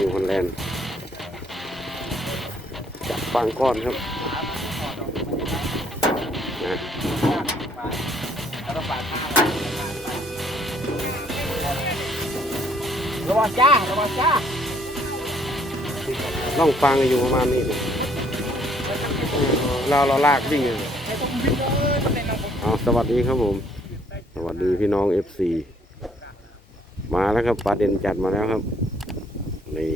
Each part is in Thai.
นิวฮอลแลนด์จับฟางก้อนครับนะแล้วก็ฝากข้าวระวังจ้าระวังจ้าล่องฟางอยู่ประมาณนี้นี่เราเราลากวิ่งเลยเอาสวัสดีครับผม สวัสดีพี่น้อง FC มาแล้วครับปลาเด่นจัดมาแล้วครับ นี่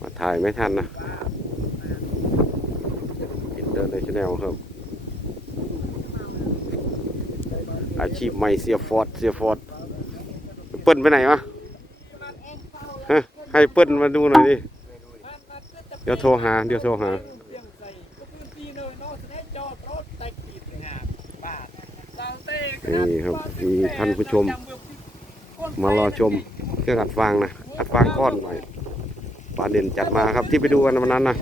มาถ่ายไม่ทันนะอินเตอร์เนชั่นแนลครับ อาชีพใหม่เสียฟอร์ดเสียฟอร์ดเปิ้ลไปไหนวะฮะให้เปิ้ลมาดูหน่อยดิ เดี๋ยวโทรหา เดี๋ยวโทรหานี่ครับมีท่านผู้ชม มารอชมเครื่องอัดฟางนะอัดฟางก้อนหน่อยปลาเด่นจัดมาครับที่ไปดูกันวันนั้นนะ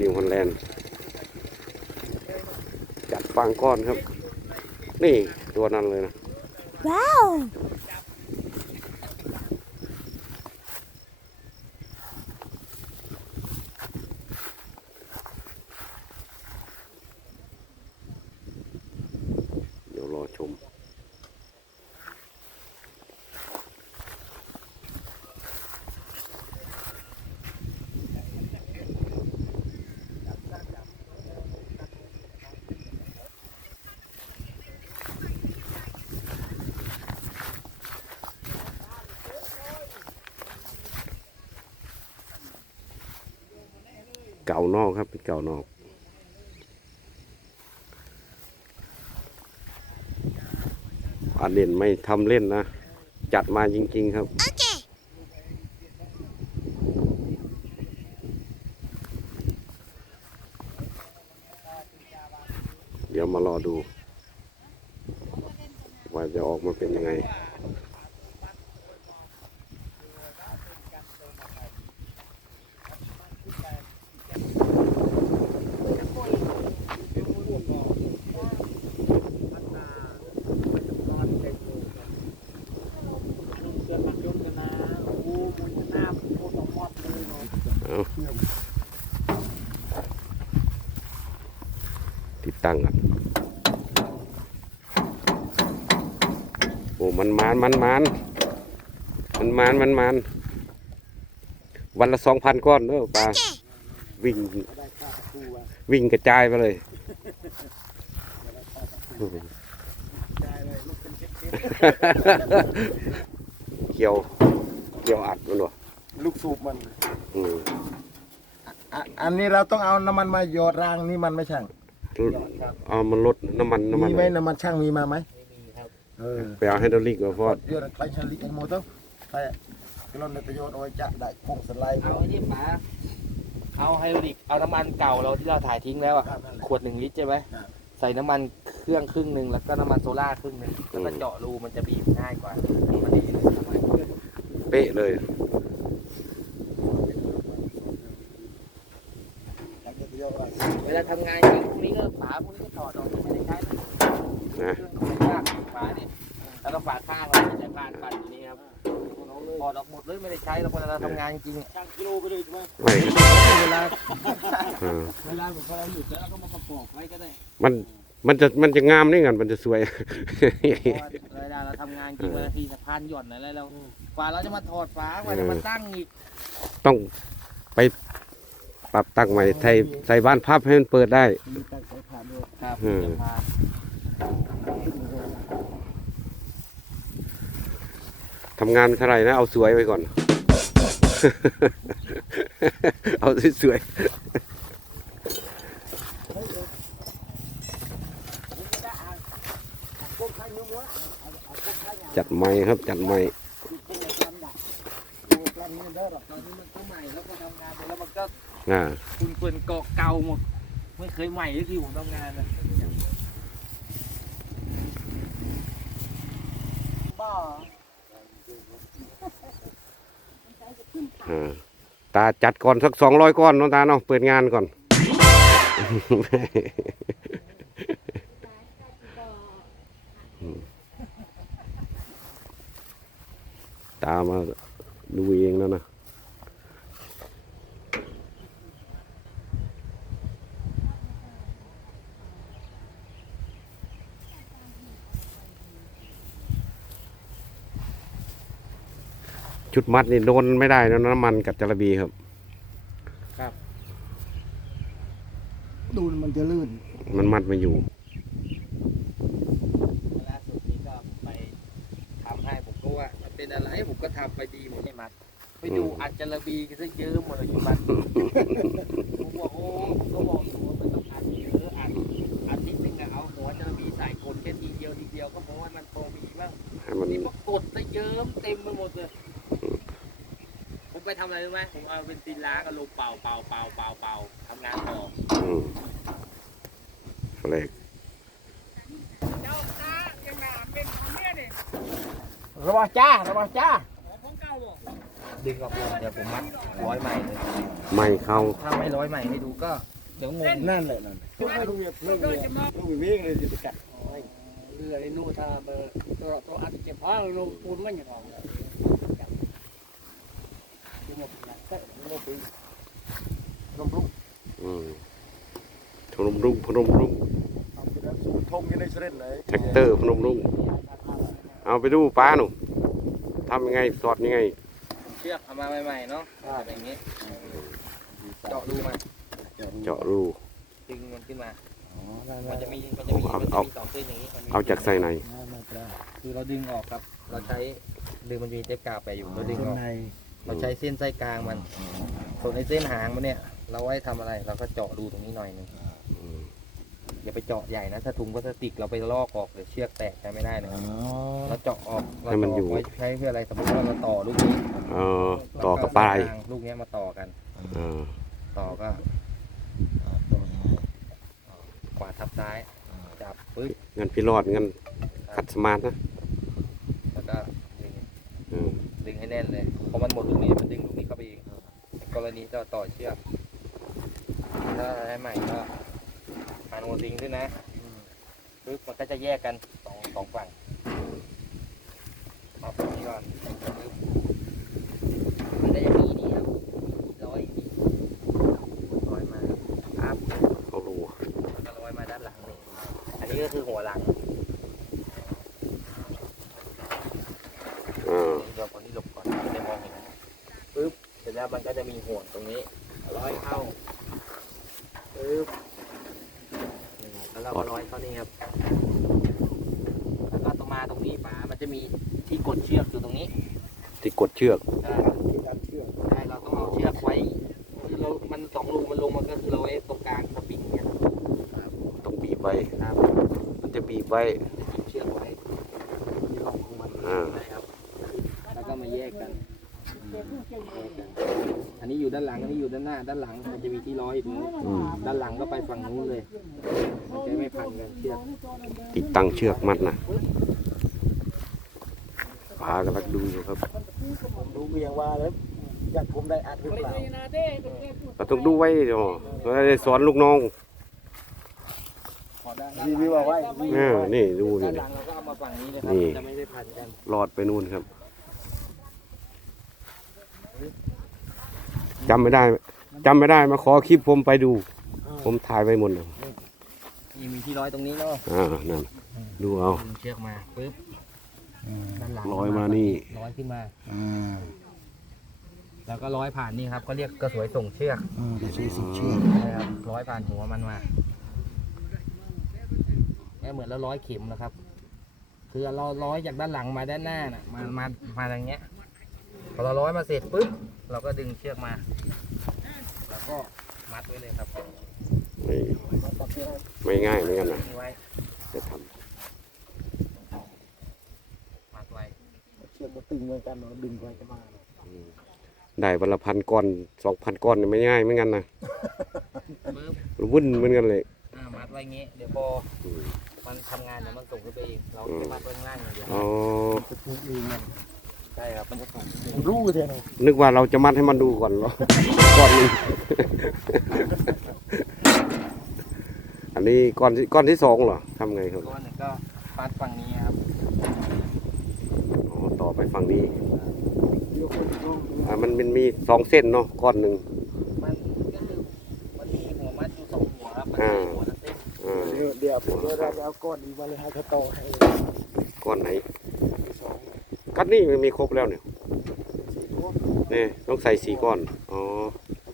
นิวฮอลแลนด์จัดฟางก้อนครับ นี่ตัวนั้นเลยนะว้าว เดี๋ยวรอชมเก่านอกครับเป็นเก่านอก อาเด่นไม่ทำเล่นนะ จัดมาจริง ๆ ครับ โอเคยวมารอดู ว่าจะออกมาเป็นยังไง เอาติดตั้งอะโอ้ มันมานมันมานมันมานมันมานวันละสองพันก้อนเด้อปลาวิ่งวิ่งกระจายไปเลยเกี่ยวเกี่ยวอัดมันวะลูกสูบมันอืมอะอันนี้เราต้องเอาน้ำมันมาหยอดรางนี่มันไม่ช่างเอามันลดน้ำมันน้ำมันมีไหมน้ำมันช่างมีมาไหมเออ ไปเอาไฮดรอลิกมาพอด เดี๋ยวใครชลิกไอ้โมเตอร์ใครกลอนในประโยชน์เอาไว้จะได้พงสไลด์เอาไอ้นี่ป๋าเอาไฮดรอลิกเอาน้ำมันเก่าเราที่เราถ่ายทิ้งแล้วอะครับนั่นแหละขวดหนึ่งลิตรใช่ไหมครับใส่น้ำมันเครื่องครึ่งหนึ่งแล้วก็น้ำมันโซล่าครึ่งหนึ่งแล้วก็เจาะรูมันจะบีบง่ายกว่ามันดีเป๊ะเลยเวลาทำงานจริงพวกนี้ก็ป๋าพวกนี้ก็ถอดออกไม่ได้ใช้นะ แล้วก็ฝาข้างเราจะพานปันอยู่นี่ครับถอดออกหมดเลยไม่ได้ใช้เราเวลาเราทำงานจริงอะช่างกิโลไปเลยใช่ไหมไม่เวลาอ่าเวลาผมเราหยุดแล้วเราก็มาประกอบไว้ก็ได้มันมันจะมันจะงามนี่กันมันจะสวยเพราะว่าเวลาเราทำงานจริงบางทีสะพานหย่อนอะไรเรากว่าเราจะมาถอดฝากว่าจะมาตั้งอีกต้องไปปรับตั้งใหม่ใส่ใส่บ้านพับให้มันเปิดได้มีตั้งสายผ่านด้วยครับอืมสะพาน ทำงานเท่าไหร่นะ เอาสวยไว้ก่อน เอาสวยๆจัดไม้ครับจัดไม้ตอนนี้มันก็ใหม่แล้วก็ทำงานไปแล้วมันก็คุณเปินเกาะเก่าหมด ไม่เคยใหม่เลยที่ผมทำงานนะบ้า ตาจัดก่อนสักสองร้อยก้อนน้องตาเนาะเปิดงานก่อน ตามมาดูเองแล้วนะ ชุดมัดนี่โดนไม่ได้นะน้ำมันกับจระบีครับดูมันจะลื่น มันมัดไม่อยู่ล่าสุดนี้ก็ไปทำให้ผมก็ว่ามันเป็นอะไรผมก็ทำไปดีหมดเลยมัด ไปดูอืมอัดจระบีกันซะเยอะหมดเลยอยู่มัดำอะไรรู้ไหมผมเอาเป็นตีนล้างกับลมเป่าเป่าเป่าเป่าเป่าทำงานต่ออืมอะไรระวังจ้าระวังจ้าดึงออกเลยเดี๋ยวผมมัดร้อยใหม่เลยไม่เข้าถ้าไม่ร้อยใหม่ให้ดูก็เดี๋ยวงงนั่นแหละนั่นทุกคนทุกเมียเรื่องเมียลูกวิ่งเลยสิกัดเรือไอ้นู่นถ้าเบอร์ตัวตัวอัดเจ็บพ้าลงปูนมันอย่างออก พนมรุ้งพนมรุ้งทำไปแล้วสูงทงยังได้เสด็จไหนแท็กเตอร์พนมรุ้งเอาไปดูป้าหนูทำยังไงสอดยังไง เชือกเอามาใหม่ๆเนาะแบบอย่างนี้เจาะรูมาเจาะรูดึงมันขึ้นมาอ๋อได้มันจะมีมันจะมีเอามันจะเอามีสองเส้นอย่างนี้มันมีเอาจากใส่ในไม่เป็นไรคือเราดึงออกครับ เราใช้ดึงมันจะมีเทปกาวแปะอยู่เราดึงข้าองอกใน เราใช้เส้นไส้กลางมัน ส่วนในเส้นหางมันเนี่ย เราไว้ทำอะไร เราก็เจาะรูตรงนี้หน่อยหนึงอืมอย่าไปเจาะใหญ่นะถ้าถุงพลาสติกเราไปลอกออกเดี๋ยวเชือกแตกใช้ไม่ได้นะอ๋อเราเจาะออกเราเจาะออกไว้ใช้เพื่ออะไรสมมติว่าเราต่อลูกนี้เออต่อกับปลายเอลูกเนี้ยมาต่อกันเออต่อก็ตัวยังไงขวาทับซ้ายจับปึ๊บงั้นพี่รอดงั้นขัดสมาร์ทนะแล้วก็ดึงอืมดึงให้แน่นเลยพ อมันหมดลูกนี้มันดึงลูกนี้เข้าไปเองในกรณีจะต่อเชือกถ้าให้ใหม่ก็หานโมซิงขึ้นนะปึ๊บมันก็จะแยกกันสองสองฝั่งเอาฝั่งนี้ก่อนปึ๊บมันก็จะมีนี่ครับร้อยนี่ร้อยมาครับเขารู้แล้วก็ร้อยมาด้านหลังนี่อันนี้ก็คือหัวหลัง อ่า เราคนที่หลบก่อนจะได้มองเห็นปึ๊บเสร็จแล้ว มันก็จะมีห่วงตรงนี้ ร้อยเข้าปึ๊บนี่ครับแล้วเราก็ร้อยเข้านี่ครับ แล้วก็ต่อมาตรงนี้ป๋ามันจะมีที่กดเชือกอยู่ตรงนี้ที่กดเชือกใช่ที่ดันเชือกใช่เราต้องเอาเชือกไว้คือเรา มันสองรูมันลงมันก็คือเราไว้ตรงกลางสปริงเนี่ยต้องบีบไว้ครับมันจะบีบไว้จะจิบเชือกไว้มีร่องของมันอ่าใช่ครับ แล้วก็มาแยกกันแยกกัน อันนี้อยู่ด้านหลัง อันนี้อยู่ด้านหน้า ด้านหลังมันจะมีที่ร้อยอยู่ตรงนู้นอืม ด้านหลังก็ไปฝั่งนู้นเลยมันจะไม่พันกันเชือกติดตั้งเชือกมัดนะป้ากำลังดูอยู่ครับผมดูเมียว่าแล้วอยากผมได้อัดหรือไม่เปล่าได้นาเต้เป็นแค่พูดเราต้องดูไว้เดี๋ยวเราได้สอนลูกน้องพอด้านรีวิวเอาไว้เออนี่ดูอยู่ด้านหนี่ ลังเราก็เอามาฝั่งนี้เลยครับนี่ จะไม่ได้พันกัน รอดไปนู่นครับ จำไม่ได้จำไม่ได้มาขอคลิปผมไปดู ผมถ่ายไว้หมดเลยนี่มีที่ร้อยตรงนี้เนาะอ่านั่นดูเอาดึงเชือกมาปึ๊บด้านหลังลอยมานี่ร้อยขึ้นมา อ่าแล้วก็ร้อยผ่านนี่ครับก็เรียกกระสวยส่งเชือกอ่าแต่ใช้สิเชือกนะครับร้อยผ่านหัวมันมาเนี่ยเหมือนเราร้อยเข็มนะครับ คือเราร้อยจากด้านหลังมาด้านหน้าน่ะมามามาอย่างเงี้ย พอเราร้อยมาเสร็จปุ๊บเราก็ดึงเชือกมา แล้วก็มัดไว้เลยครับไม่ไม่ง่ายเหมือนกันนะนี่ไว้จะทมัดไว้เชือกมาตึงเหมือนกันเราดึงไปจะมาำได้วันละพันก้อนสองพันก้อนเนี่ยไม่ง่ายเหมือนกันนะปุ๊บวุ่นเหมือนกันเลยอ่ามัดไว้อย่างงี้เดี๋ยวพออืมมันทำงานเดี๋ยวมันส่งขึ้นไปเองเราแค่มัดไว้ข้างล่างอย่างเดียวอ๋อจะพูดเองนะ ใช่ครับมันจะส่งผมรู้เท่านั้นนึกว่าเราจะมัดให้มันดูก่อนเหรอ ก้อนหนึง อันนี้ก้อนที่ก้อนที่สองเหรอทำไงครับ ก้อนหนึ่งก็มัดฝั่งนี้ครับฝั่งนี้เดี๋ยวคนลองดูอ่ามันมันมีสองเส้นเนาะก้อนหนึ่งมันก็คือมันมีหัวมัดอยู่สองหัวครับมันอ่ามีหัวละเส้นอ่าเดี๋ยวเดี๋ยวผมจะเอาก้อนนี้มาเลยให้เขาต่อให้ ก้อนไหนสอง กัดนี่มันมีครบแล้วเนี่ยสี่ก้อนนี่ต้องใส่สี่ก้อน อ๋อ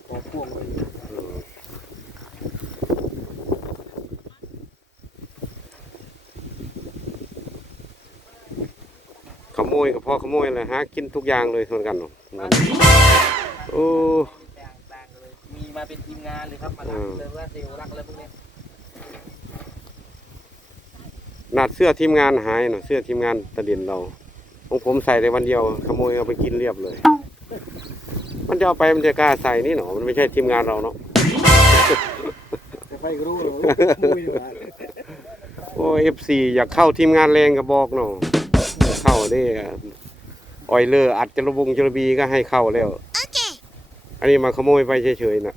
ต่อพ่วงไว้เออขโมยกับพ่อขโมยเลยหากินทุกอย่างเลยเหมือนกันเนาะโอ้ต่างๆเลยมีมาเป็นทีมงานเลยครับมารักอืมเลยว่าเซลล์รักอะไรพวกเนี้ยหนาดเสื้อทีมงานหายเนาะเสื้อทีมงานตะเด่นเรา ของผมใส่ในวันเดียวขโมยเอาไปกินเรียบเลย มันจะเอาไปมันจะกล้าใส่นี่เนาะมันไม่ใช่ทีมงานเราเนาะจะไปก็รู้เลยว่ามุ้ยดีกว่าโอ้เอฟซีอยากเข้าทีมงานแรงก็บอกเนาะเข้าได้ออยเลอร์อัดจระบงจระบีก็ให้เข้าแล้วอันนี้มาขโมยไปเฉยๆนะ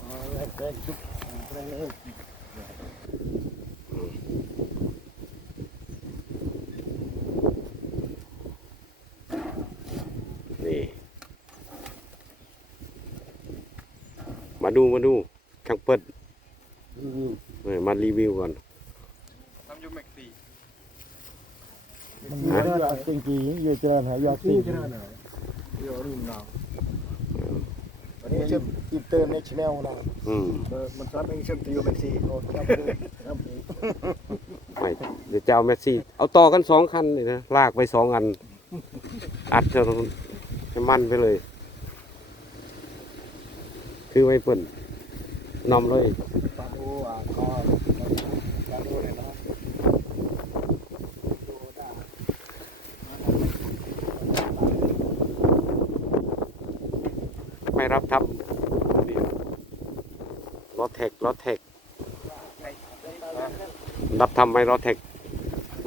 อ๋อแล้วแต่ชุดอะไรเนี่ย นี่ มาดูมาดูช่างเปิดรีวิวเออมารีวิวก่อนน้ำยูแม็กซี่มันมีเรื่องจริงจริงเยอะเจริญหายอดจริงเจริญเยอะรุ่นเราวันนี้เชื่อมอินเตอร์เนชั่นแนลนะอืมมันสามารถเชื่อมตีโอเป็นสี่โอ้ครับครับไม่เดี๋ยวจะเอาแมสซี่ เอาต่อกันสองคันเลยนะ ลากไปสองอัน อัดจะให้มันไปเลย คือไว้เปิ่นนำเลยปาโออะคอปาโอเลยนะไม่รับทับรถแท็กรถแท็กรับทำไหมรถแท็ก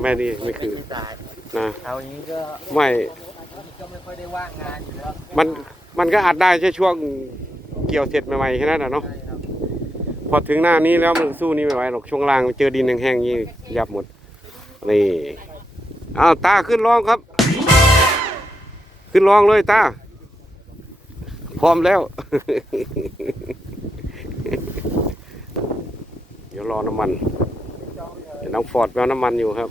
แม่นี่ไม่คือไม่จ่ายนะเอาอย่างนี้ก็ไม่ก็ไม่ค่อยได้ว่างงานอยู่แล้วมันมันก็อัดได้แค่ช่วง เกี่ยวเสร็จใหม่ๆแค่นั้นนะเนาะพอถึงหน้านี้แล้วมันสู้นี่ไม่ไหวหรอกช่วงล่างเจอดินแห้งๆนี่ยับหมดนี่อ้าวตาขึ้นร้องครับ ขึ้นร้องเลยตาพร้อมแล้ว เดี๋ยวรอน้ำมันเดี๋ยวน้องฟอร์ดไปเอาน้ำมันอยู่ครับ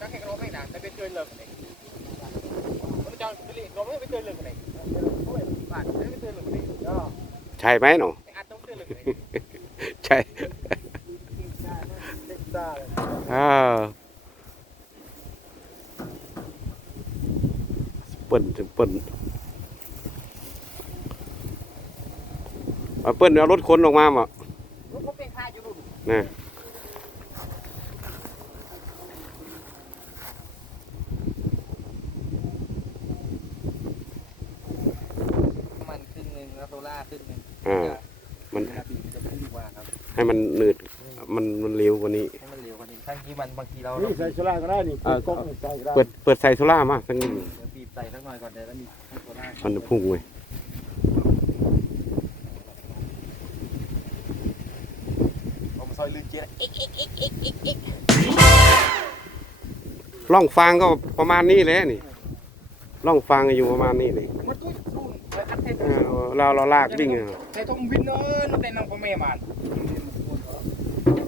ถ้าแข่งรถไม่นานแต่เป็นเกินเลิกเลยมันจะ ไปเรียกรถไม่ไปเกินเลิกเลยบ้านไม่ไปเกินเลิกเลยใช่ไหมหนูอัดต้องเกินเลิกเลยใช่เด็กซ่าเลยอ่าเปิ้นเปิ้นเอาเปิ้นเอารถขนออกมาบ่รถเขาเป็นค่าอยู่รุ่นนะ น้ำมันครึ่งหนึ่งแล้วโซล่าครึ่งหนึ่ง อ่า มัน จะดีจะดีกว่าครับ ให้ มันหนืดมันมันเร็วกว่านี้ ให้มันเร็วกว่านี้ทั้งที่มันบางทีเรานี่ใส่โซล่าก็ได้นี่กล้องใส่ก็ได้เปิดเปิดใส่โซล่ามาสักนิดเดี๋ยวบีบใส่สักหน่อยก่อนเดี๋ยวแล้วมีให้โซล่ามันจะพุ่งเลยเอามาซอยลืมเจ๊ล่องฟางก็ประมาณนี้แหละนี่ล่องฟางก็อยู่ประมาณนี้เลยมันก็รุ่นอัดเทปอ่าเราเราลากวิ่งอะใส่ทงวินเนอร์นั่นแต่นางพ่อแม่มัน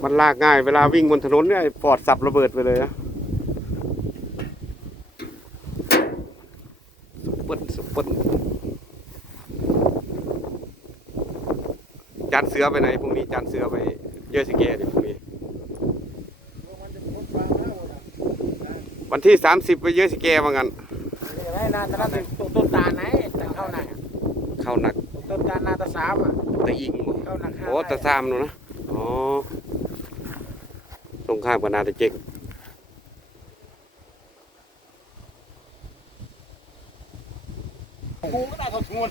มันลากง่าย เวลาวิ่งบนถนนเนี่ยปอดสับระเบิดไปเลยนะสุดเปิ้ลสุดเปิ้ลจานเสือไปไหนพรุ่งนี้จานเสือไปเยอะสิเกดิพรุ่งนี้ วันที่สามสิบไปเยอะสิเกว่างั้นได้นานแต่นั้นต้นตาไหนแต่เข้าหนักเข้าหนักต้นตานาตาสามอะตะอิงบ่เข้าหนักห้าโอ้ตะซามนูนนะอ๋อต รงข้ามกับนาตะเจ๊กกูก็ได้เขาชวน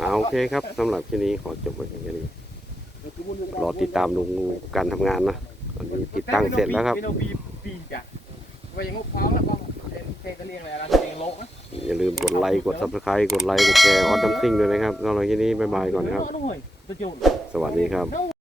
อ่าโอเคครับสำหรับที่นี้ขอจบไว้แค่นี้รอติดตามดูการทำงานนะตอนนี้ติดตั้งเสร็จแล้วครับปีปีปีจ้ะว่าอย่างงบพร้อมแล้วก็เป็นเพลงกระเลียงอะไรแล้วเพลงโลกนะอย่าลืมกดไลค์กด subscribe กดไลค์กดแชร์ออดดัมซิงด้วยนะครับสำหรับที่นี้บ๊ายบายก่อนครับ สวัสดีครับ